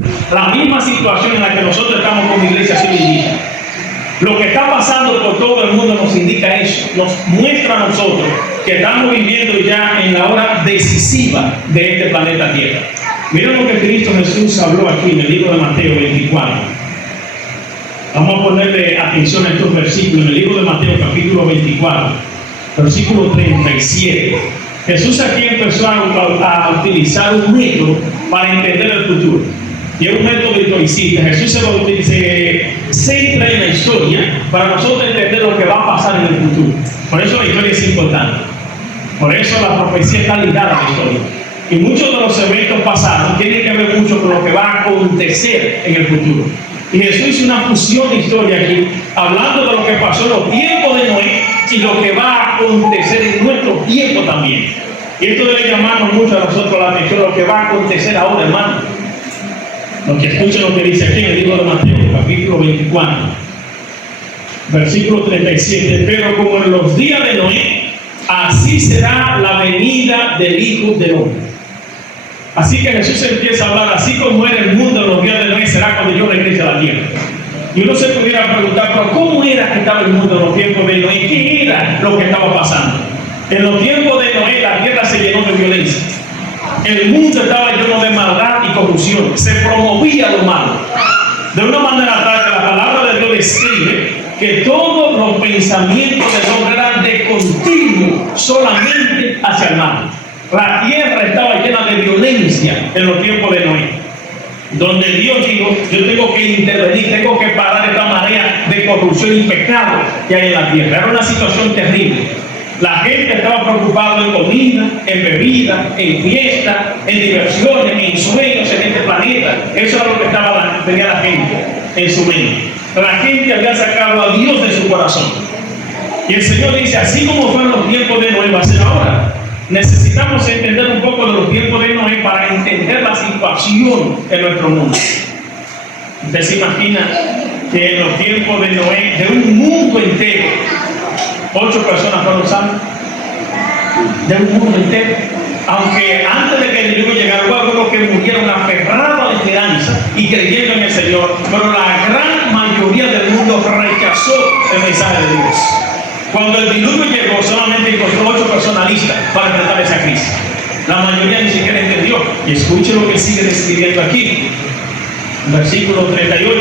La misma situación en la que nosotros estamos como iglesia civilista. Lo que está pasando por todo el mundo nos indica eso, nos muestra a nosotros que estamos viviendo ya en la hora decisiva de este planeta Tierra. Miren lo que Cristo Jesús habló aquí en el libro de Mateo 24. Vamos a ponerle atención a estos versículos en el libro de Mateo capítulo 24, versículo 37. Jesús aquí empezó a utilizar un método para entender el futuro. Y es un método historicista. Jesús se centra en la historia para nosotros entender lo que va a pasar en el futuro. Por eso la historia es importante. Por eso la profecía está ligada a la historia. Y muchos de los eventos pasados tienen que ver mucho con lo que va a acontecer en el futuro. Y Jesús hizo una fusión de historia aquí, hablando de lo que pasó en los tiempos de Noé y lo que va a acontecer en nuestro tiempo también. Y esto debe llamarnos mucho a nosotros la atención, lo que va a acontecer ahora, hermano. Los que escuchen lo que dice aquí en el libro de Mateo, capítulo 24, versículo 37. Pero como en los días de Noé, así será la venida del Hijo del Hombre. Así que Jesús empieza a hablar, así como era el mundo en los días de Noé, será cuando yo regrese a la tierra. Y uno se pudiera preguntar, pero ¿cómo era que estaba el mundo en los tiempos de Noé? ¿Qué era lo que estaba pasando? En los tiempos de Noé, la tierra se llenó de violencia. El mundo estaba lleno de maldad y corrupción. Se promovía lo malo. De una manera tal que la palabra de Dios describe que todos los pensamientos del hombre eran de continuo solamente hacia el mal. La tierra estaba llena de violencia en los tiempos de Noé, donde Dios dijo, yo tengo que intervenir, tengo que parar esta marea de corrupción y pecado que hay en la tierra. Era una situación terrible. La gente estaba preocupada en comida, en bebida, en fiesta, en diversiones, en sueños en este planeta. Eso era lo que tenía la gente en su mente. La gente había sacado a Dios de su corazón. Y el Señor dice, así como fueron los tiempos de Noé, va a ser ahora. Necesitamos entender un poco de los tiempos de Noé para entender la situación en nuestro mundo. Usted se imagina que en los tiempos de Noé, de un mundo entero, 8 personas fueron salvas de un mundo entero. Aunque antes de que el diluvio llegara, hubo algunos que murieron aferrados a la esperanza y creyendo en el Señor, pero la gran mayoría del mundo rechazó el mensaje de Dios. Cuando el diluvio llegó, solamente encontró 8 personas listas para enfrentar esa crisis. La mayoría ni siquiera entendió. Y escuche lo que sigue describiendo aquí, versículo 38.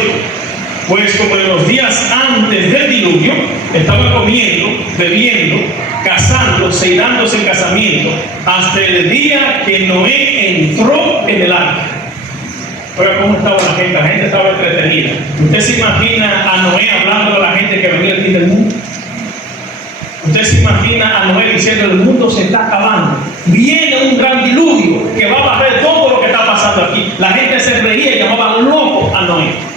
Pues como en los días antes del diluvio, estaban comiendo, bebiendo, casándose y dándose en casamiento, hasta el día que Noé entró en el arca. Oiga, ¿cómo estaba la gente? La gente estaba entretenida. ¿Usted se imagina a Noé hablando a la gente que venía el fin del mundo? ¿Usted se imagina a Noé diciendo, el mundo se está acabando? Viene un gran diluvio que va a barrer todo lo que está pasando aquí. La gente se reía y llamaba loco a Noé.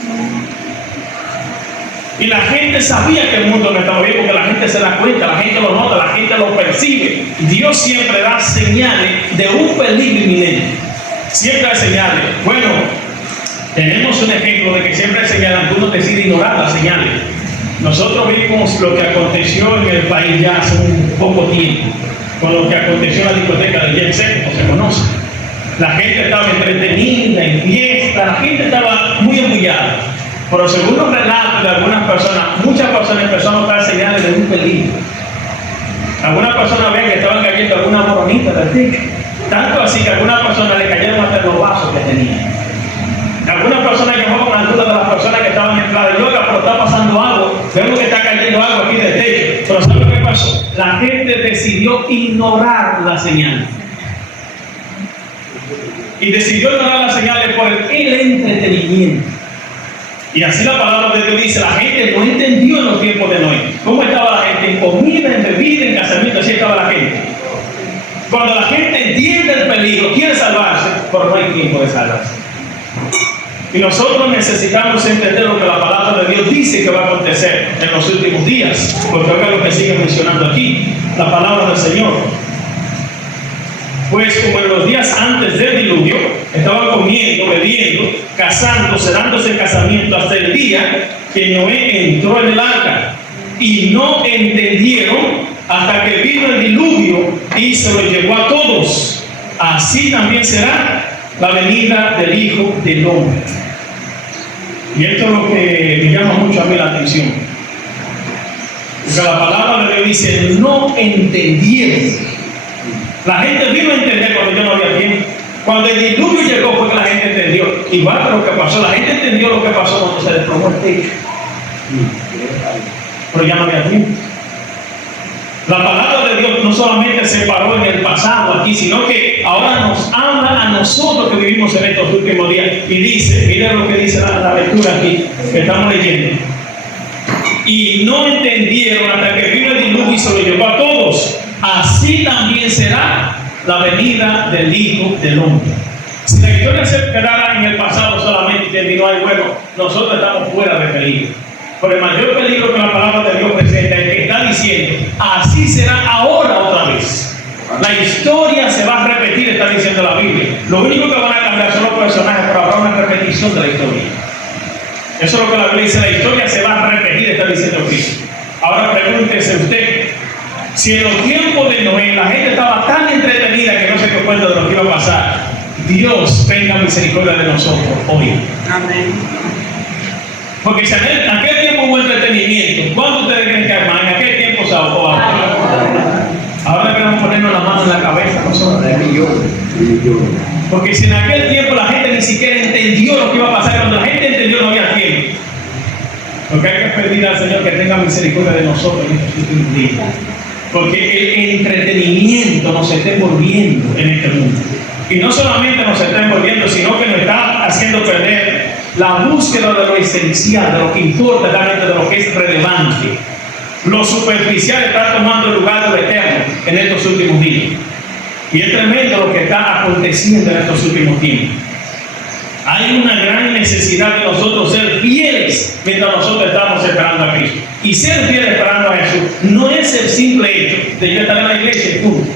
Y la gente sabía que el mundo no estaba bien porque la gente se da cuenta, la gente lo nota, la gente lo percibe. Dios siempre da señales de un peligro inminente. Siempre hay señales. Bueno, tenemos un ejemplo de que siempre hay señales. Algunos deciden ignorar las señales. Nosotros vimos lo que aconteció en el país ya hace un poco tiempo, con lo que aconteció en la discoteca del Jet Set, como se conoce. La gente estaba entretenida, en fiesta, la gente estaba muy embullada. Pero según los relatos de algunas personas, muchas personas empezaron a notar señales de un peligro. Algunas personas ven que estaban cayendo algunas boronitas del techo. Tanto así que a algunas personas le cayeron hasta los vasos que tenían. Algunas personas llamaban a algunas de las personas que estaban en entrada de yoga, pero está pasando algo. Vemos que está cayendo algo aquí del techo. Pero ¿sabe qué pasó? La gente decidió ignorar las señales. Y decidió ignorar las señales por el entretenimiento. Y así la palabra de Dios dice, la gente no entendió en los tiempos de Noé. ¿Cómo estaba la gente? En comida, en bebida, en casamiento, así estaba la gente. Cuando la gente entiende el peligro, quiere salvarse, pero no hay tiempo de salvarse. Y nosotros necesitamos entender lo que la palabra de Dios dice que va a acontecer en los últimos días. Porque oiga lo que sigue mencionando aquí, la palabra del Señor. Pues como en los días antes del diluvio, estaban comiendo, bebiendo, casándose, dándose en casamiento hasta el día que Noé entró en el arca. Y no entendieron hasta que vino el diluvio y se lo llevó a todos. Así también será la venida del Hijo del Hombre. Y esto es lo que me llama mucho a mí la atención. Porque la palabra de Dios dice, no entendieron. La gente vino a entender cuando yo no había tiempo. Cuando el diluvio llegó fue que la gente entendió. Igual que lo que pasó, la gente entendió lo que pasó cuando se desplomó el techo. Pero ya no había tiempo. La palabra de Dios no solamente se paró en el pasado aquí, sino que ahora nos habla a nosotros que vivimos en estos últimos días. Y dice, miren lo que dice la lectura aquí, que estamos leyendo. Y no entendieron hasta que vino el diluvio y se lo llevó a todos. Así también será la venida del Hijo del Hombre. Si la historia se quedara en el pasado solamente y terminó ahí, bueno, nosotros estamos fuera de peligro. Pero el mayor peligro que la palabra de Dios presenta es que está diciendo, así será ahora otra vez. La historia se va a repetir, está diciendo la Biblia. Lo único que van a cambiar son los personajes, pero habrá una repetición de la historia. Eso es lo que la Biblia dice, la historia se va a repetir, está diciendo Cristo. Ahora pregúntese usted, si en los tiempos de Noé la gente estaba tan entretenida que no se dio cuenta de lo que iba a pasar, Dios tenga misericordia de nosotros hoy. Amén. Porque si en aquel tiempo hubo entretenimiento, ¿cuánto ustedes creen que en aquel tiempo se ahogó? Ahora queremos ponernos la mano en la cabeza nosotros. Porque si en aquel tiempo la gente ni siquiera entendió lo que iba a pasar, cuando la gente entendió no había tiempo. Lo que hay que pedir al Señor que tenga misericordia de nosotros en estos últimos días. Porque el entretenimiento nos está envolviendo en este mundo. Y no solamente nos está envolviendo, sino que nos está haciendo perder la búsqueda de lo esencial, de lo que importa realmente, de lo que es relevante. Lo superficial está tomando el lugar de lo eterno en estos últimos días. Y es tremendo lo que está aconteciendo en estos últimos tiempos. Hay una gran necesidad de nosotros ser fieles mientras nosotros estamos esperando a Cristo. Y ser fieles esperando a Jesús no es el simple hecho de yo estar en la iglesia y punto.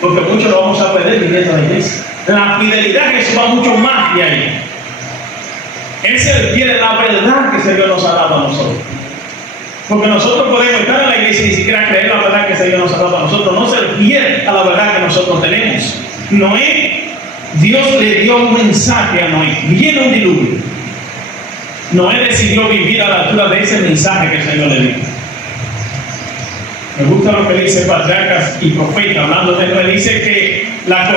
Porque muchos lo vamos a perder viviendo en la iglesia. La fidelidad a Jesús va mucho más de ahí. Es ser fiel a la verdad que el Señor nos ha dado a nosotros. Porque nosotros podemos estar en la iglesia y ni siquiera creer la verdad que el Señor nos ha dado a nosotros. No ser fiel a la verdad que nosotros tenemos. Noé, Dios le dio un mensaje a Noé. Viene un diluvio. Noé decidió vivir a la altura de ese mensaje que el Señor le dio. Me gusta lo que dice Patriarcas y Profetas, hablando de Noé. Dice que la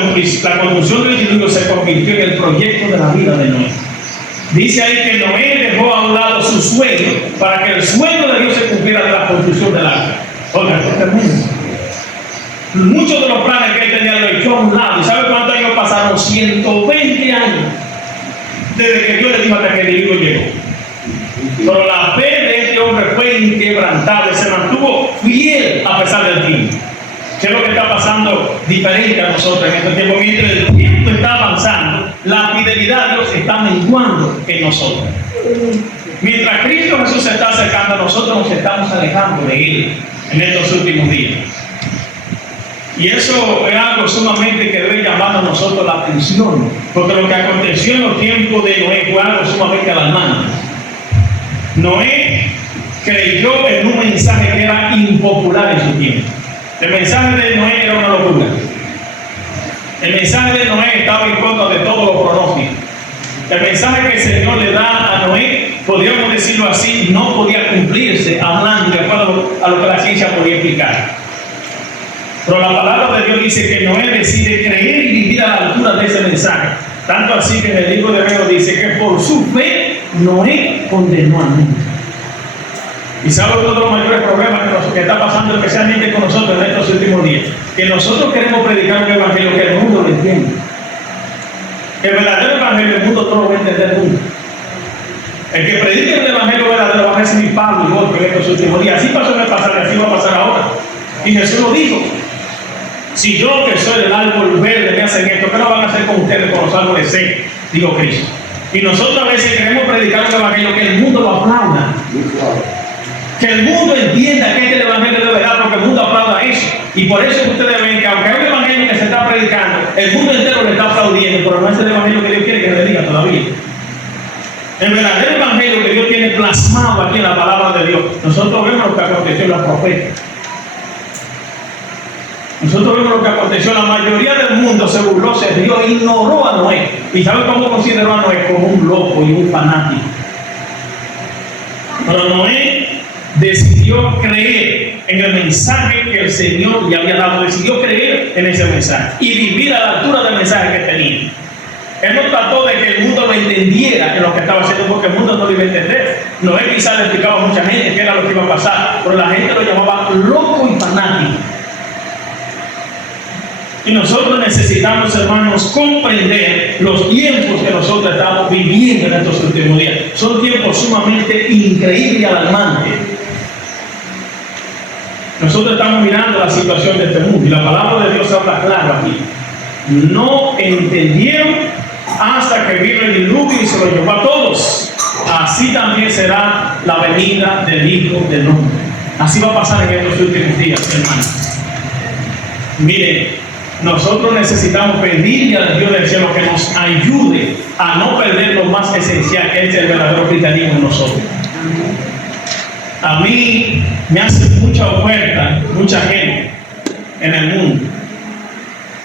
construcción del diluvio se convirtió en el proyecto de la vida de Noé. Dice ahí que Noé dejó a un lado su sueño para que el sueño de Dios se cumpliera de la construcción del arca. Oiga, esto es tremendo. Muchos de los planes que él tenía lo echó a un lado. ¿Y sabe cuántos años pasaron? 120 años desde que Dios le dijo hasta que el diluvio llegó. Pero la fe de este hombre fue inquebrantable, se mantuvo fiel a pesar del tiempo. ¿Qué es lo que está pasando diferente a nosotros en este tiempo? Mientras el tiempo está avanzando, la fidelidad a Dios está menguando en nosotros. Mientras Cristo Jesús se está acercando a nosotros, nos estamos alejando de Él en estos últimos días. Y eso es algo sumamente que debe llamar a nosotros la atención, porque lo que aconteció en los tiempos de Noé fue algo sumamente alarmante. Noé creyó en un mensaje que era impopular en su tiempo. El mensaje de Noé era una locura. El mensaje de Noé estaba en contra de todos los pronósticos. El mensaje que el Señor le da a Noé, podríamos decirlo así, no podía cumplirse hablando de acuerdo a lo que la ciencia podía explicar. Pero la palabra de Dios dice que Noé decide creer y vivir a la altura de ese mensaje. Tanto así que en el libro de Hebreos dice que por su fe Noé condenó al mundo. Y sabe uno de los mayores problemas que está pasando especialmente con nosotros en estos últimos días, que nosotros queremos predicar un evangelio que el mundo lo entiende. El verdadero evangelio el mundo no lo va a entender nunca. El que predique el evangelio verdadero va a recibir palo y golpe en estos últimos días. Así pasó en el pasado y así va a pasar ahora. Y Jesús lo dijo: si yo que soy el árbol verde me hacen esto, ¿qué no van a hacer con ustedes con los árboles secos? Dijo Cristo. Y nosotros a veces queremos predicar un evangelio que el mundo lo aplauda. Que el mundo entienda que este es el evangelio de verdad, porque el mundo aplauda eso. Y por eso ustedes ven que aunque hay un evangelio que se está predicando, el mundo entero le está aplaudiendo, pero no es el evangelio que Dios quiere que le diga todavía. El verdadero evangelio que Dios tiene plasmado aquí en la palabra de Dios. Nosotros vemos lo que aconteció en los profetas. Nosotros vemos lo que aconteció. La mayoría del mundo se burló, se rió, ignoró a Noé. ¿Y sabe cómo consideró a Noé? Como un loco y un fanático. Pero Noé decidió creer en el mensaje que el Señor le había dado. Decidió creer en ese mensaje y vivir a la altura del mensaje que tenía. Él no trató de que el mundo lo entendiera en lo que estaba haciendo, porque el mundo no lo iba a entender. Noé quizás le explicaba a mucha gente qué era lo que iba a pasar, pero la gente lo llamaba loco y fanático. Y nosotros necesitamos, hermanos, comprender los tiempos que nosotros estamos viviendo en estos últimos días. Son tiempos sumamente increíbles y alarmantes. Nosotros estamos mirando la situación de este mundo y la palabra de Dios habla claro aquí. No entendieron hasta que vino el diluvio y se lo llevó a todos. Así también será la venida del Hijo del Hombre. Así va a pasar en estos últimos días, hermanos. Miren, nosotros necesitamos pedirle al Dios del cielo que nos ayude a no perder lo más esencial, que es el verdadero cristianismo en nosotros. A mí me hace mucha oferta, mucha gente en el mundo,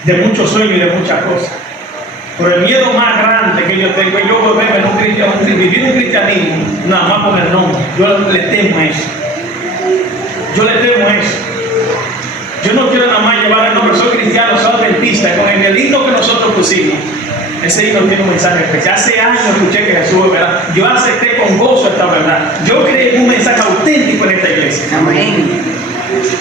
de muchos sueños y de muchas cosas. Pero el miedo más grande que yo tengo es yo volverme en un cristianismo, vivir un cristianismo nada más con el nombre. Yo le temo a eso. Yo le temo a eso. Yo no quiero nada más llevar el nombre, soy cristiano, soy adventista. Con el himno que nosotros pusimos, ese himno tiene un mensaje especial. Hace años escuché que Jesús es verdad. Yo acepté con gozo esta verdad. Yo creé un mensaje auténtico en esta iglesia. Amén.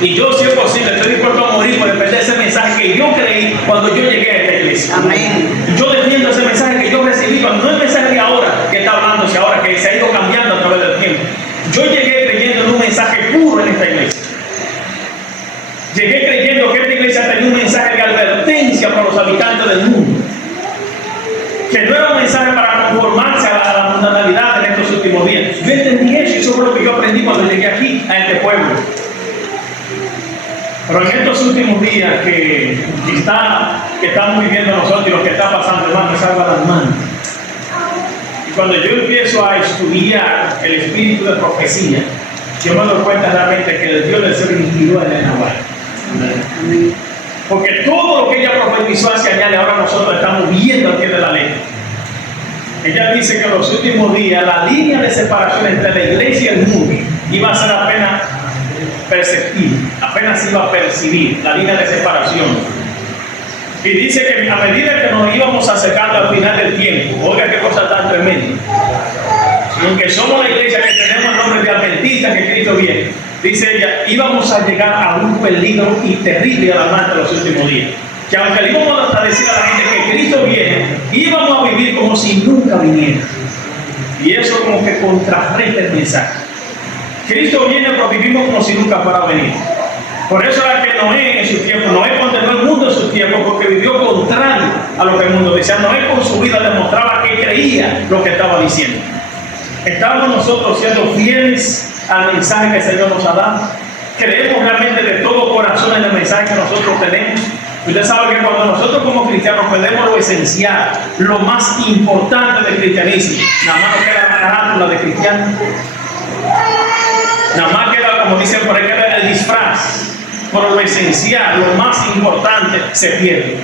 Y yo, si es posible, estoy dispuesto a morir por defender ese mensaje que yo creí cuando yo llegué a esta iglesia. Amén. Yo defiendo ese mensaje que yo recibí, no el mensaje de ahora que está hablándose ahora, que se ha ido cambiando a través del tiempo. Yo llegué creyendo en un mensaje puro en esta iglesia. Llegué creyendo que esta iglesia tenía un mensaje de advertencia para los habitantes del mundo. Que no era un mensaje para conformarse a la mundanalidad en estos últimos días. Yo entendí eso y eso fue lo que yo aprendí cuando llegué aquí, a este pueblo. Pero en estos últimos días que estamos viviendo nosotros y lo que está pasando, hermano, me salva las manos. Y cuando yo empiezo a estudiar el espíritu de profecía, yo me doy cuenta realmente que el Dios del cielo inspiró a Elena White. Porque todo lo que ella profetizó hacia allá, ahora nosotros estamos viendo al pie de la ley. Ella dice que en los últimos días la línea de separación entre la iglesia y el mundo iba a ser apenas perceptible, apenas iba a percibir la línea de separación. Y dice que a medida que nos íbamos acercando al final del tiempo, oiga qué cosa tan tremenda, aunque somos la iglesia que tenemos el nombre de adventista, que Cristo viene, dice ella, íbamos a llegar a un peligro y terrible y alarmante en los últimos días. Que aunque le íbamos a decir a la gente que Cristo viene, íbamos a vivir como si nunca viniera. Y eso como que contrarresta el mensaje. Cristo viene, pero vivimos como si nunca fuera a venir. Por eso era que Noé en su tiempo, Noé condenó el mundo en su tiempo porque vivió contrario a lo que el mundo decía. Noé con su vida demostraba que creía lo que estaba diciendo. ¿Estamos nosotros siendo fieles al mensaje que el Señor nos ha dado? ¿Creemos realmente de todo corazón en el mensaje que nosotros tenemos? Usted sabe que cuando nosotros como cristianos perdemos lo esencial, lo más importante del cristianismo, nada más nos queda la carátula de cristiano. Nada más queda, como dicen por ahí, queda el disfraz. Pero lo esencial, lo más importante, se pierde.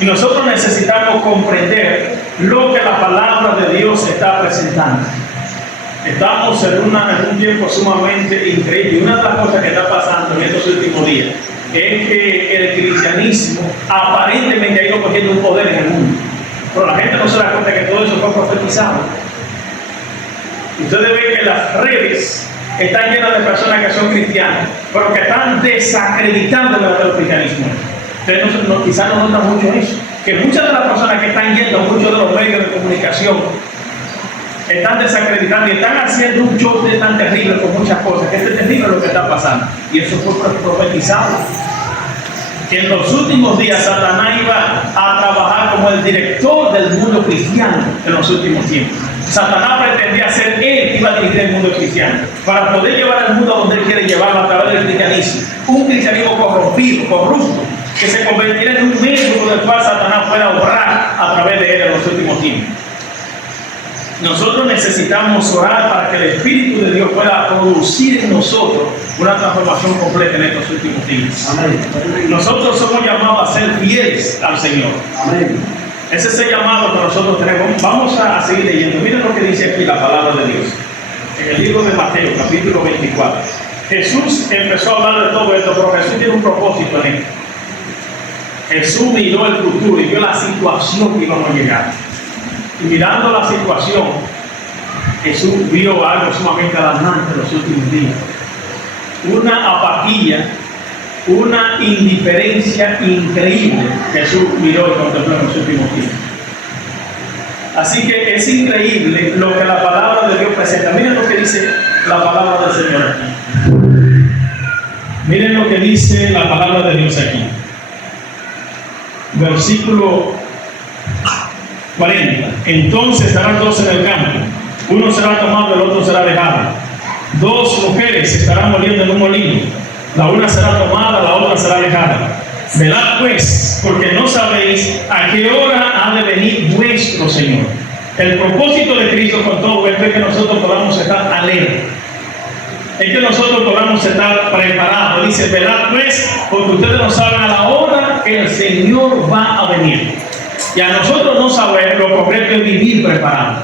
Y nosotros necesitamos comprender lo que la palabra de Dios está presentando. Estamos en un tiempo sumamente increíble. Y una de las cosas que está pasando en estos últimos días es que el cristianismo aparentemente ha ido cogiendo un poder en el mundo. Pero la gente no se da cuenta que todo eso fue profetizado. Ustedes ven que las redes están llenas de personas que son cristianas, pero que están desacreditando el verdadero cristianismo. Ustedes quizás no notan mucho eso, que muchas de las personas que están yendo a muchos de los medios de comunicación están desacreditando y están haciendo un show tan terrible con muchas cosas, que es terrible lo que está pasando. Y eso fue profetizado. Que en los últimos días Satanás iba a trabajar como el director del mundo cristiano en los últimos tiempos. Satanás pretendía ser él que iba a dirigir el mundo cristiano para poder llevar al mundo donde él quiere llevarlo a través del cristianismo. Un cristianismo corrompido, corrupto, que se convertirá en un medio por el cual Satanás pueda obrar a través de él en los últimos tiempos. Nosotros necesitamos orar para que el Espíritu de Dios pueda producir en nosotros una transformación completa en estos últimos días. Amén. Nosotros somos llamados a ser fieles al Señor. Amén. Ese es el llamado que nosotros tenemos. Vamos a seguir leyendo. Miren lo que dice aquí la palabra de Dios. En el libro de Mateo, capítulo 24. Jesús empezó a hablar de todo esto, pero Jesús tiene un propósito en esto. Jesús miró el futuro y vio la situación que íbamos a llegar. Y mirando la situación, Jesús vio algo sumamente alarmante en los últimos días. Una apatía, una indiferencia increíble. Jesús miró y contempló en los últimos días. Así que es increíble lo que la palabra de Dios presenta. Miren lo que dice la palabra del Señor aquí. Miren lo que dice la palabra de Dios aquí. Versículo 40. Entonces estarán dos en el campo. Uno será tomado, el otro será dejado. Dos mujeres estarán moliendo en un molino. La una será tomada, la otra será dejada. Velad pues, porque no sabéis a qué hora ha de venir vuestro Señor. El propósito de Cristo con todo esto es que nosotros podamos estar alerta. Es que nosotros podamos estar preparados. Dice, velad pues, porque ustedes no saben a la hora que el Señor va a venir. Y a nosotros no saber, lo correcto es vivir preparado.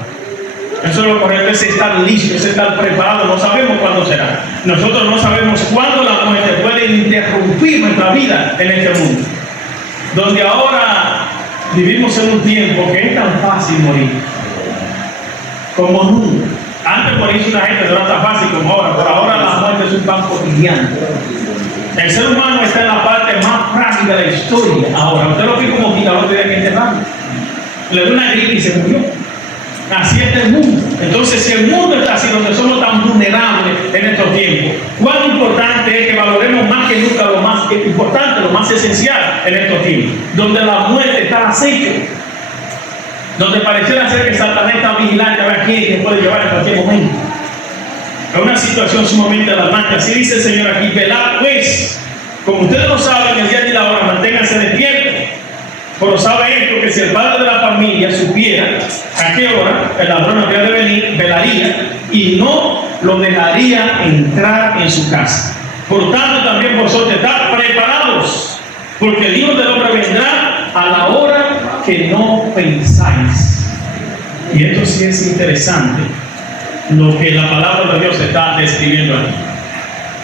Eso es lo correcto, es estar listo, es estar preparado. No sabemos cuándo será. Nosotros no sabemos cuándo la muerte puede interrumpir nuestra vida en este mundo. Donde ahora vivimos en un tiempo que es tan fácil morir como nunca. Antes morirse una gente no era tan fácil como ahora. Por ahora la muerte es un pan cotidiano. El ser humano está en la parte más práctica de la historia. Ahora, usted lo vio como quitarlo de aquí enterrado. Le dio una gripe y se murió. Así está el mundo. Entonces, si el mundo está así, donde somos tan vulnerables en estos tiempos, cuán importante es que valoremos más que nunca lo más importante, lo más esencial en estos tiempos, donde la muerte está aceite, donde pareciera ser que Satanás está vigilante a ver quién puede llevar en cualquier momento. Es una situación sumamente alarmante. Así dice el Señor aquí, velad pues, como ustedes no saben el día ni la hora, manténganse despiertos. Pero sabe esto, que si el padre de la familia supiera a qué hora el ladrón había de venir, velaría y no lo dejaría entrar en su casa. Por tanto, también vosotros estad preparados, porque el Hijo del Hombre vendrá a la hora que no pensáis. Y esto sí es interesante, lo que la palabra de Dios está describiendo aquí.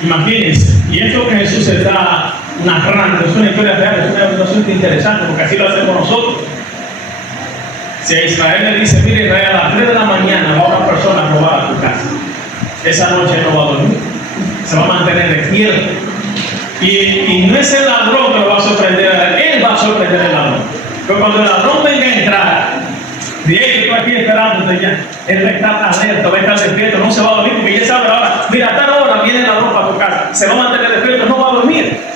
Imagínense, y esto que Jesús está narrando es una historia real, es una asunto interesante, porque así lo hacemos nosotros. Si a Israel le dice, mire Israel, a las 3 de la mañana va una persona a robar a tu casa, esa noche no va a dormir, se va a mantener despierto. Y no es el ladrón que lo va a sorprender, él va a sorprender al ladrón. Pero cuando el ladrón venga a entrar, bien, yo estoy aquí esperándote ya, él va a estar alerta, va a estar despierto, no se va a dormir, porque ya sabe ahora, mira, a tal hora viene el ladrón para tu casa, se va a mantener despierto, no va a dormir.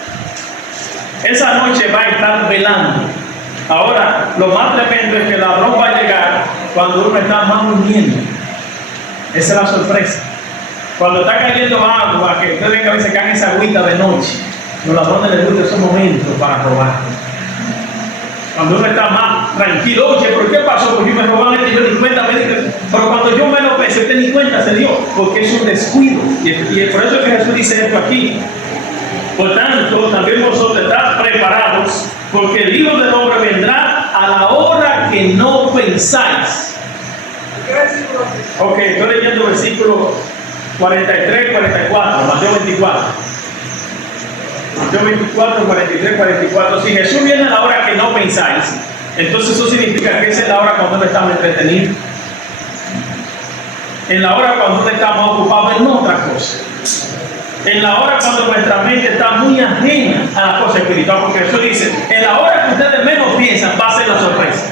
Esa noche va a estar velando. Ahora, lo más tremendo es que el ladrón va a llegar cuando uno está más durmiendo. Esa es la sorpresa. Cuando está cayendo agua, que ustedes ven que a veces caen esa agüita de noche, los ladrones les gusta esos momentos para robar. Cuando uno está más tranquilo, oye, ¿por qué pasó? Porque me robaron esto y yo ni cuenta me di. Pero cuando yo me lo pensé, usted ni cuenta se dio, porque es un descuido. Y por eso es que Jesús dice esto aquí. Por tanto, también vosotros estad preparados, porque el Hijo del Hombre vendrá a la hora que no pensáis. Ok, estoy leyendo versículos 43, 44, Mateo 24. Mateo 24, 43, 44. Si Jesús viene a la hora que no pensáis, entonces eso significa que esa es la hora cuando uno está más entretenido. En la hora cuando uno está más ocupado en otra cosa. En la hora cuando nuestra mente está muy ajena a la cosa espiritual, porque Jesús dice, en la hora que ustedes menos piensan va a ser la sorpresa.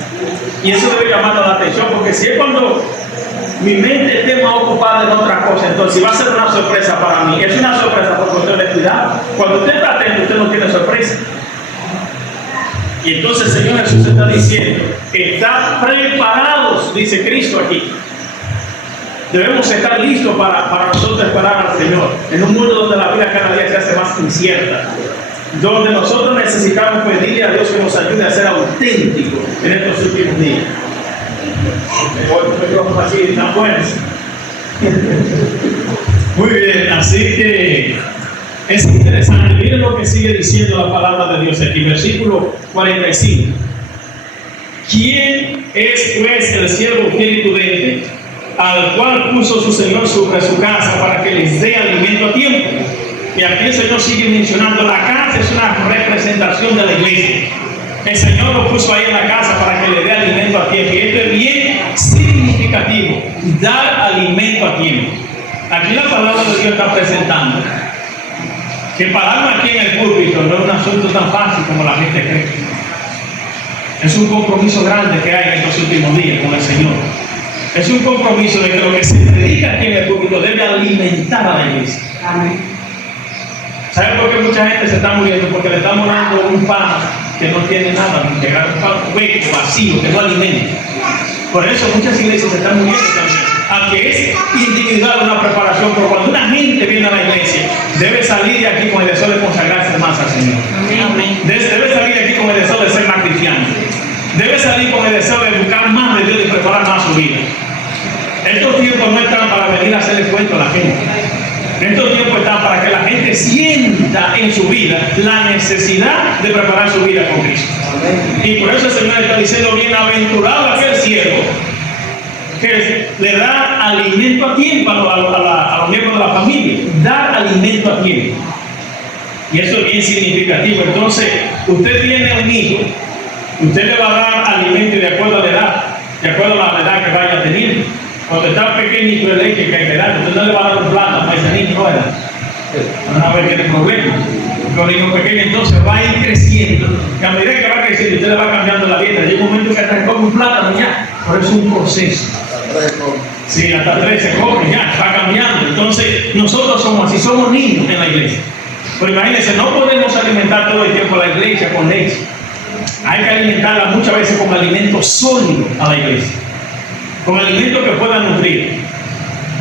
Y eso debe llamar la atención, porque si es cuando mi mente esté más ocupada en otra cosa, entonces va a ser una sorpresa para mí. Es una sorpresa porque usted le cuidado. Cuando usted está atento, usted no tiene sorpresa. Y entonces el Señor Jesús está diciendo, están preparados, dice Cristo aquí. Debemos estar listos para nosotros esperar al Señor. En un mundo donde la vida cada día se hace más incierta, donde nosotros necesitamos pedirle a Dios que nos ayude a ser auténticos en estos últimos días. Así están buenos. Muy bien, así que es interesante. Miren lo que sigue diciendo la palabra de Dios aquí, versículo 45. ¿Quién es pues el siervo fiel y prudente, al cual puso su Señor sobre su casa para que les dé alimento a tiempo? Y aquí el Señor sigue mencionando, la casa es una representación de la iglesia. El Señor lo puso ahí en la casa para que le dé alimento a tiempo. Y esto es bien significativo, dar alimento a tiempo. Aquí la palabra de Dios está presentando que pararme aquí en el púlpito no es un asunto tan fácil como la gente cree. Es un compromiso grande que hay en estos últimos días con el Señor. Es un compromiso de que lo que se predica aquí en el púlpito debe alimentar a la iglesia. Amén. ¿Saben por qué mucha gente se está muriendo? Porque le estamos dando un pan que no tiene nada, un pan hueco, vacío, que no alimenta. Por eso muchas iglesias se están muriendo también. Aunque es individual una preparación, pero cuando una gente viene a la iglesia, debe salir de aquí con el deseo de consagrarse más al Señor. Amén. Debe salir de aquí con el deseo de ser más cristiano. Debe salir con el deseo de buscar más de Dios y preparar más su vida. Estos tiempos no están para venir a hacerle cuento a la gente. Estos tiempos están para que la gente sienta en su vida la necesidad de preparar su vida con Cristo. Y por eso el Señor está diciendo, bienaventurado aquel siervo que le da alimento a tiempo a los miembros de la familia. Dar alimento a tiempo. Y eso es bien significativo. Entonces, usted tiene un hijo, usted le va a dar alimento de acuerdo a la edad, de acuerdo a la edad que vaya teniendo. Cuando está pequeñito de leche que hay que dar, usted no le va a dar un plato para ese niño, ¿verdad? Van a ver que tiene problemas. Los niños pequeños entonces va a ir creciendo. Que a medida que va creciendo, usted le va cambiando la dieta. Llega un momento que hasta come un plátano ya, pero es un proceso. Sí, hasta 3 se come ya, va cambiando. Entonces, nosotros somos así, somos niños en la iglesia. Pero imagínense, no podemos alimentar todo el tiempo a la iglesia con leche. Hay que alimentarla muchas veces con alimento sólido a la iglesia. Con alimentos que puedan nutrir.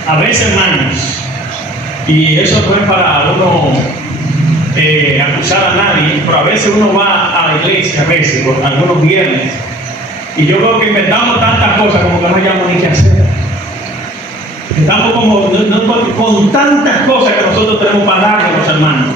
A veces, hermanos, y eso no es para uno acusar a nadie, pero a veces uno va a la iglesia, a veces, por algunos viernes, y yo veo que inventamos tantas cosas como que no hayamos ni que hacer. Estamos como con tantas cosas que nosotros tenemos para darle a los hermanos.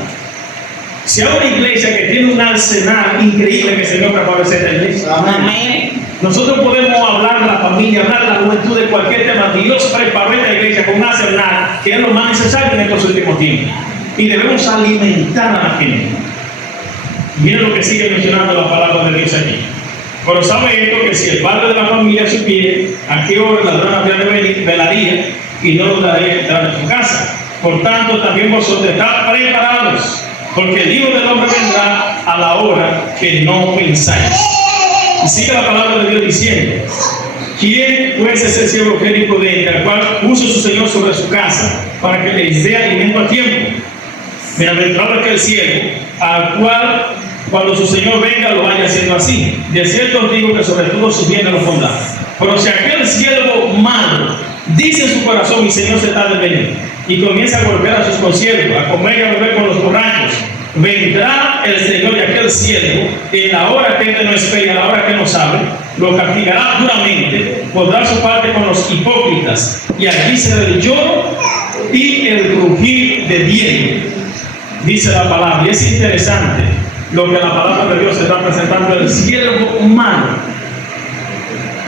Si hay una iglesia que tiene un arsenal increíble que el Señor preparó esta iglesia. Amén. Nosotros podemos hablar de la familia, hablar de la juventud, de cualquier tema. Dios preparó esta iglesia con un arsenal que es lo más necesario en estos últimos tiempos. Y debemos alimentar a la gente. Miren lo que sigue mencionando la palabra de Dios aquí. Pero sabe esto, que si el padre de la familia supiere a qué hora el ladrón velaría y no lo daría entrar en su casa. Por tanto, también vosotros estad preparados, porque el Hijo del Hombre vendrá a la hora que no pensáis. Y sigue la palabra de Dios diciendo, ¿quién pues es el siervo fiel y prudente, al cual puso su Señor sobre su casa para que les dé alimento a tiempo? Bienaventurado aquel siervo, al cual cuando su Señor venga lo vaya haciendo así. De cierto os digo que sobre todo sus bienes los pondrá. Pero si aquel siervo malo dice en su corazón, mi Señor se tarda en venir, y comienza a golpear a sus consiervos, a comer y a beber con los borrachos, vendrá el Señor de aquel siervo en la hora que él no espera, a la hora que no sabe, lo castigará duramente, pondrá su parte con los hipócritas, y allí será el lloro y el crujir de dientes, dice la palabra. Y es interesante lo que la palabra de Dios está presentando, el siervo malo.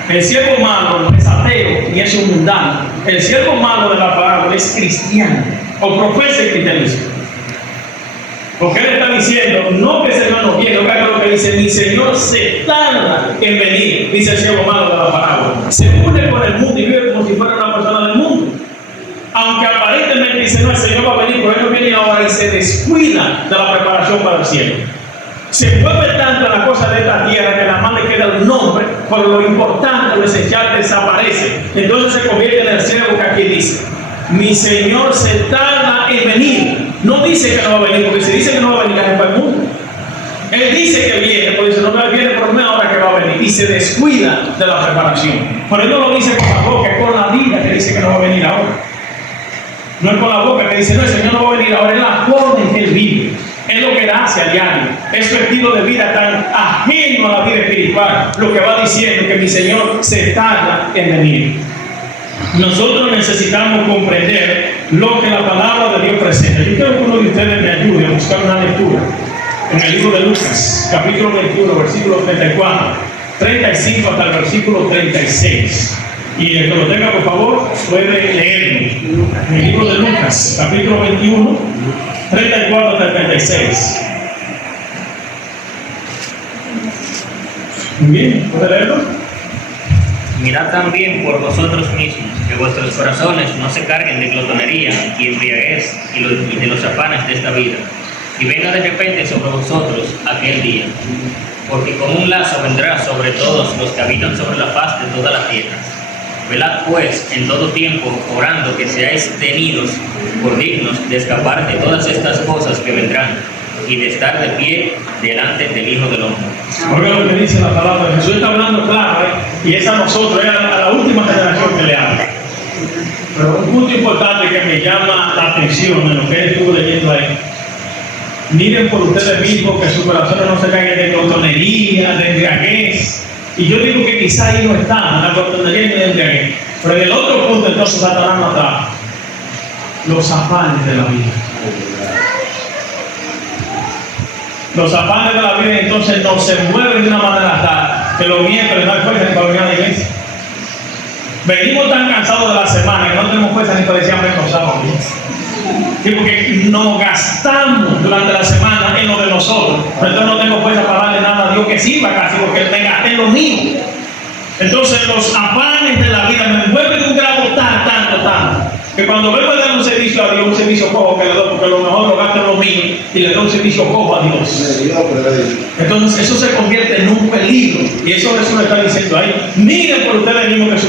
El siervo malo no es ateo ni es un mundano. El siervo malo de la palabra es cristiano o profesa el cristianismo. Porque él está diciendo, no que el Señor no viene, oiga lo que dice, mi Señor se tarda en venir, dice el siervo malo de la palabra. Se une con el mundo y vive como si fuera una persona del mundo. Aunque aparentemente dice, no, el Señor va a venir, pero él no viene ahora y se descuida de la preparación para el cielo. Se vuelve tanto en la cosa de esta tierra que nada más le queda el nombre, pero lo importante, lo esencial desaparece. Entonces se convierte en el siervo que aquí dice, mi Señor se tarda en venir. No dice que no va a venir, porque si dice que no va a venir, ya no va el mundo. Él dice que viene, porque dice, no viene por una hora que va a venir, y se descuida de la preparación. Por eso lo dice con la boca, es con la vida que dice que no va a venir ahora. No es con la boca que dice, no, el Señor no va a venir ahora, es la forma en que Él vive. En es lo que él hace a diario. Es su estilo de vida tan ajeno a la vida espiritual, lo que va diciendo que mi Señor se tarda en venir. Nosotros necesitamos comprender lo que la palabra de Dios presenta. Yo quiero que uno de ustedes me ayude a buscar una lectura en el libro de Lucas, capítulo 21, versículo 34, 35 hasta el versículo 36. Y el que lo tenga, por favor, puede leerlo. En el libro de Lucas, capítulo 21, 34 hasta el 36. Muy bien, ¿puede leerlo? Mirad también por vosotros mismos, que vuestros corazones no se carguen de glotonería y embriaguez y de los afanes de esta vida, y venga de repente sobre vosotros aquel día, porque con un lazo vendrá sobre todos los que habitan sobre la faz de toda la tierra. Velad pues en todo tiempo, orando que seáis tenidos por dignos de escapar de todas estas cosas que vendrán, y de estar de pie delante del Hijo del Hombre. Oiga lo que dice la palabra. Jesús está hablando claro, y es a nosotros, es a la última generación que le habla. Pero un punto importante que me llama la atención en lo que él estuvo leyendo ahí: miren por ustedes mismos que sus corazones no se caigan de glotonería, de embriaguez. Y yo digo que quizá ahí no está la glotonería ni de embriaguez. Pero en el otro punto, entonces, Satanás no está: los afanes de la vida. Los afanes de la vida entonces no se mueven de una manera tal que los miembros no hay fuerza ni para venir a la iglesia. Venimos tan cansados de la semana que no tenemos fuerza ni para decir amén los sábados. Sí, porque nos gastamos durante la semana en lo de nosotros, pero entonces no tengo fuerza para darle nada a Dios que sirva casi, porque me gasté en lo mío. Entonces los afanes de la vida me envuelven de un grado tanto, que cuando vengo a dar un servicio a Dios, un servicio cojo que le doy, porque a lo mejor lo gasto en lo mío y le doy un servicio cojo a Dios. Entonces eso se convierte en un peligro, y eso lo está diciendo ahí. Miren por ustedes mismos que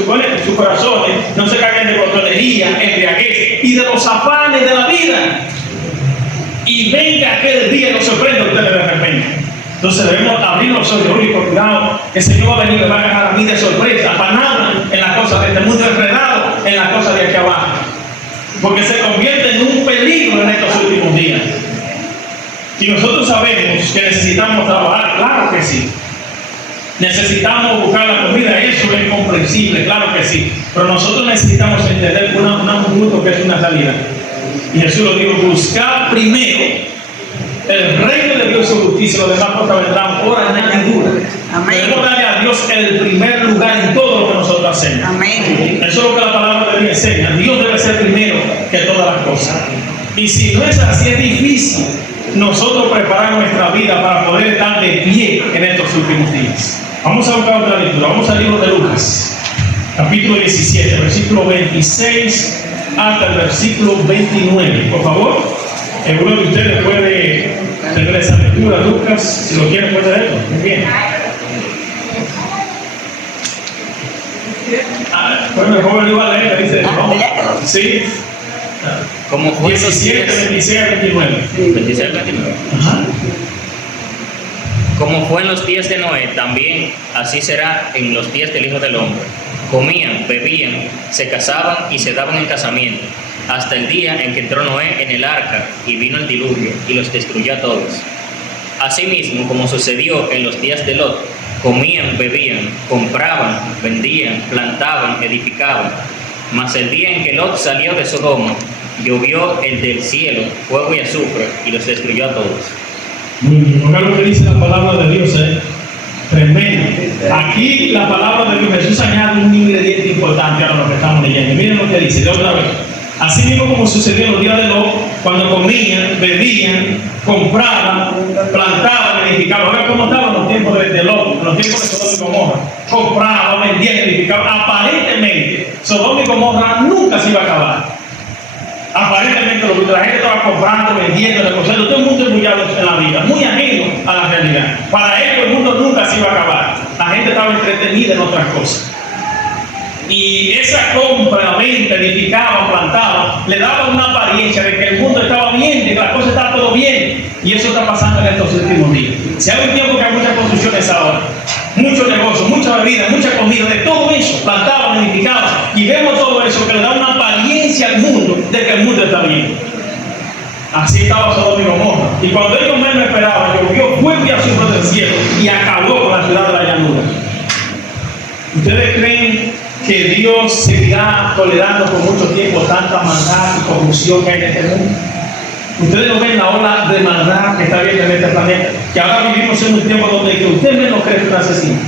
sus corazones no se caigan de glotonería, embriaguez y de los afanes de la vida, y venga aquel día y nos sorprenda a ustedes de repente. Entonces debemos abrir los ojos y cuidado, que el Señor va a venir y me va a agarrar a mí de sorpresa, afanado en las cosas de este mundo, enredado en las cosas de aquí abajo, porque se convierte en un peligro en estos últimos días. Y nosotros sabemos que necesitamos trabajar, claro que sí. Necesitamos buscar la comida, eso es comprensible, claro que sí. Pero nosotros necesitamos entender un punto que es una realidad. Y Jesús lo dijo: buscar primero el reino de Dios y su justicia, los demás cosas vendrán por añadidura. Debemos darle a Dios el primer lugar en todo lo que nosotros hacemos. Amén. Eso es lo que la palabra de Dios enseña. Dios debe ser primero que todas las cosas. Y si no es así, es difícil nosotros preparar nuestra vida para poder estar de pie en estos últimos días. Vamos a buscar otra lectura. Vamos al libro de Lucas, capítulo 17, versículo 26 hasta el versículo 29. Por favor, uno de ustedes puede tener esa lectura. Lucas, si lo quiere, puede leerlo. Muy bien. Bueno, el joven iba a leer, dice, ¿no? Sí. Como fue 17, 26 a 29. 26 a 29. Ajá. Como fue en los días de Noé, también así será en los días del Hijo del Hombre. Comían, bebían, se casaban y se daban en casamiento, hasta el día en que entró Noé en el arca y vino el diluvio y los destruyó a todos. Asimismo, como sucedió en los días de Lot, comían, bebían, compraban, vendían, plantaban, edificaban. Mas el día en que Lot salió de Sodoma, llovió el del cielo fuego y azufre y los destruyó a todos. Muy bien, oiga lo que dice la palabra de Dios, tremendo. Aquí la palabra de Dios, Jesús añade un ingrediente importante a lo que estamos leyendo. Miren lo que dice, de otra vez. Así mismo como sucedió en los días de Lot, cuando comían, bebían, compraban, plantaban, edificaban. Ahora cómo estaban los tiempos de Lot, en los tiempos de Sodoma y Gomorra. Compraban, vendían, edificaban. Aparentemente, Sodoma y Gomorra nunca se iba a acabar. Aparentemente la gente estaba comprando, vendiendo, negociando, todo el mundo embullado en la vida, muy ajeno a la realidad. Para ellos el mundo nunca se iba a acabar. La gente estaba entretenida en otras cosas. Y esa compra, venta, edificaba, plantaba, le daba una apariencia de que el mundo estaba bien, de que la cosa está todo bien. Y eso está pasando en estos últimos días. Si hay un tiempo que hay muchas construcciones ahora, muchos negocios, mucha bebida, mucha comida, de todo eso, plantaban, edificaban, y vemos todo eso que le da una apariencia al mundo de que el mundo está bien. Así estaba Sodoma y Gomorra. Y cuando ellos menos lo esperaban, llovió fuerte a sur del cielo y acabó con la ciudad de la llanura. ¿Ustedes creen que Dios seguirá tolerando por mucho tiempo tanta maldad y corrupción que hay en este mundo? Ustedes no ven la ola de maldad que está habiendo en este planeta, que ahora vivimos en un tiempo donde que usted menos cree que un asesino.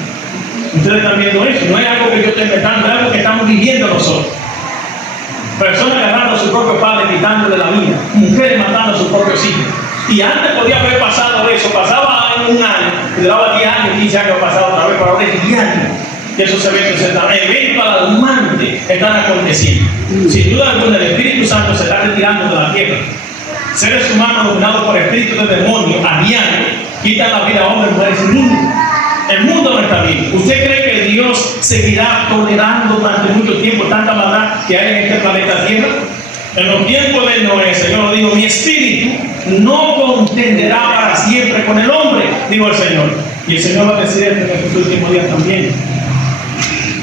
Ustedes están viendo eso, no es algo que yo esté inventando, es algo que estamos viviendo nosotros. Personas agarrando a su propio padre, quitándole la vida, mujeres matando a sus propios hijos. Y antes podía haber pasado eso, pasaba en un año, y duraba 10 años, 15 años pasado otra vez, pero ahora es diario que esos eventos alarmantes están aconteciendo. Sin duda alguna, el Espíritu Santo se está retirando de la tierra. Seres humanos dominados por espíritus de demonios a diario quitan la vida a hombres, mujeres y niños. El mundo no está bien. ¿Usted cree que Dios seguirá tolerando durante mucho tiempo tanta maldad que hay en este planeta Tierra? En los tiempos de Noé, el Señor lo dijo: mi espíritu no contenderá para siempre con el hombre, dijo el Señor. Y el Señor va a decir esto en estos últimos días también.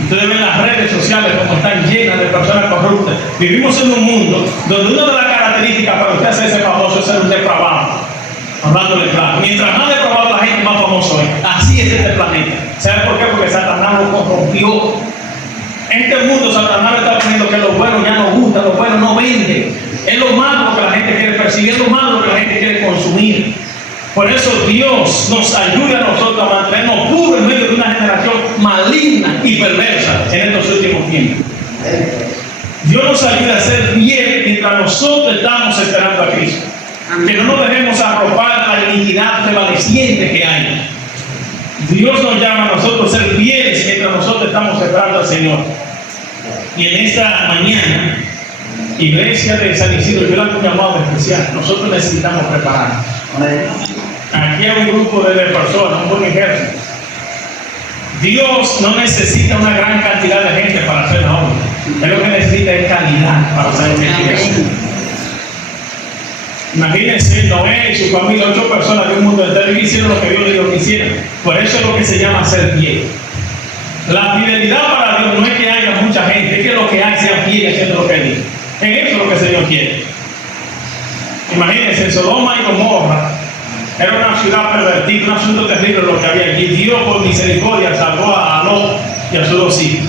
Ustedes ven las redes sociales como están llenas de personas corruptas. Vivimos en un mundo donde una de las características para usted hacerse famoso es ser un depravado. Hablándole claro. Mientras más depravado la gente, más famoso es. Así es este planeta. ¿Sabe por qué? Porque Satanás lo corrompió. En este mundo Satanás está poniendo que lo bueno ya no gusta, lo bueno no vende. Es lo malo que la gente quiere percibir, es lo malo que la gente quiere consumir. Por eso Dios nos ayuda a nosotros a mantenernos puros en medio de una generación maligna y perversa en estos últimos tiempos. Dios nos ayuda a ser fieles mientras nosotros estamos esperando a Cristo. Que no nos dejemos arropar la iniquidad prevaleciente que hay. Dios nos llama a nosotros a ser fieles mientras nosotros estamos esperando al Señor. Y en esta mañana, Iglesia de San Isidro, yo le hago un llamado especial. Nosotros necesitamos prepararnos. Aquí hay un grupo de personas, un buen ejército. Dios no necesita una gran cantidad de gente para hacer la obra. Él lo que necesita es calidad para hacer investigación. Imagínense, Noé y su familia, 8 personas de un mundo entero, hicieron lo que Dios les dijo que hicieran. Por eso es lo que se llama ser fiel. La fidelidad para Dios no es que haya mucha gente, es que lo que hay sea fiel haciendo lo que Él dice. Es eso lo que el Señor quiere. Imagínense, Sodoma y Gomorra era una ciudad pervertida, un asunto terrible lo que había allí. Dios por misericordia salvó a Lot y a sus 2 hijos.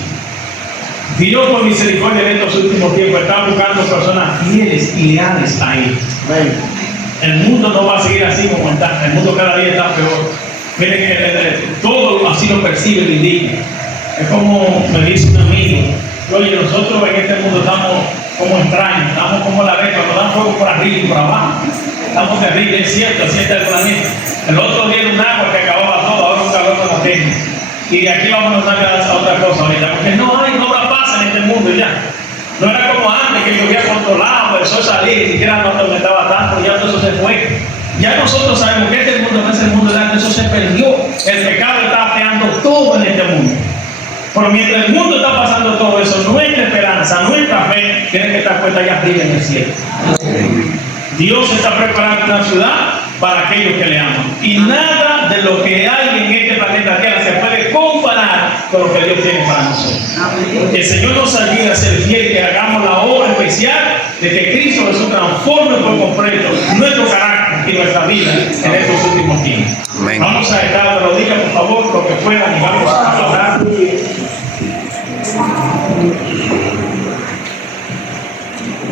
Dios por misericordia en estos últimos tiempos está buscando personas fieles y leales a Él. El mundo no va a seguir así como está. El mundo cada día está peor. Miren, todo así lo percibe y indigna. Es como me dice un amigo: oye, nosotros en este mundo estamos como extraños, estamos como la red, nos dan fuego por arriba y por abajo. Estamos terribles, es cierto, así está el planeta. El otro día era un agua que acababa todo, ahora un calor con la tierra. Y de aquí vamos a notar a otra cosa ahorita, porque no habrá paz en este mundo ya. No era como antes, que llovía controlado, el sol salía, ni siquiera no aumentaba tanto, ya todo eso se fue. Ya nosotros sabemos que este mundo no es el mundo de antes, eso se perdió. El pecado está afeando todo en este mundo. Pero mientras el mundo está pasando todo eso, nuestra esperanza, nuestra fe, tiene que estar puesta allá arriba en el cielo. Dios está preparando una ciudad para aquellos que le aman. Y nada de lo que hay en este planeta Tierra se puede comparar con lo que Dios tiene para nosotros. Que el Señor nos ayude a ser fieles y que hagamos la obra especial de que Cristo Jesús transforme por completo nuestro carácter y nuestra vida en estos últimos tiempos. Amén. Vamos a estar de rodillas, por favor, lo que puedan, y vamos a orar.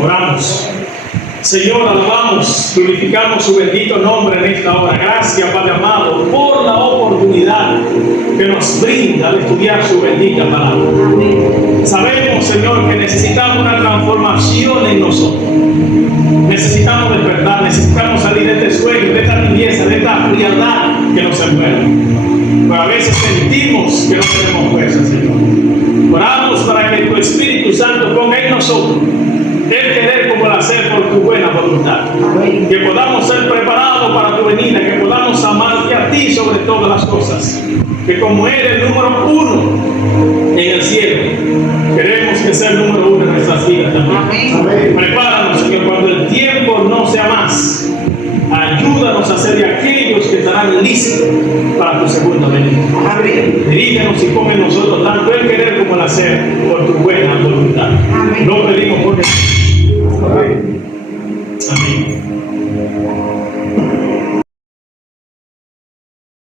Oramos. Señor, alabamos, glorificamos su bendito nombre en esta hora. Gracias, Padre amado, por la oportunidad que nos brinda de estudiar su bendita palabra. Sabemos, Señor, que necesitamos una transformación en nosotros. Necesitamos despertar, necesitamos salir de este sueño, de esta tibieza, de esta frialdad que nos envuelve. Pero a veces sentimos que no tenemos fuerza, Señor. Oramos para que tu Espíritu Santo ponga en nosotros el querer como el hacer por tu buena voluntad. Que podamos ser preparados para tu venida, que podamos amarte a ti sobre todas las cosas. Que como eres el número 1 en el cielo, queremos que sea el número 1 en nuestras vidas también. Prepáranos, Señor, cuando el tiempo no sea más. Ayúdanos a ser de aquellos que estarán listos para tu segunda venida. Dirígenos y pon en nosotros tanto el querer como el hacer por tu buena voluntad.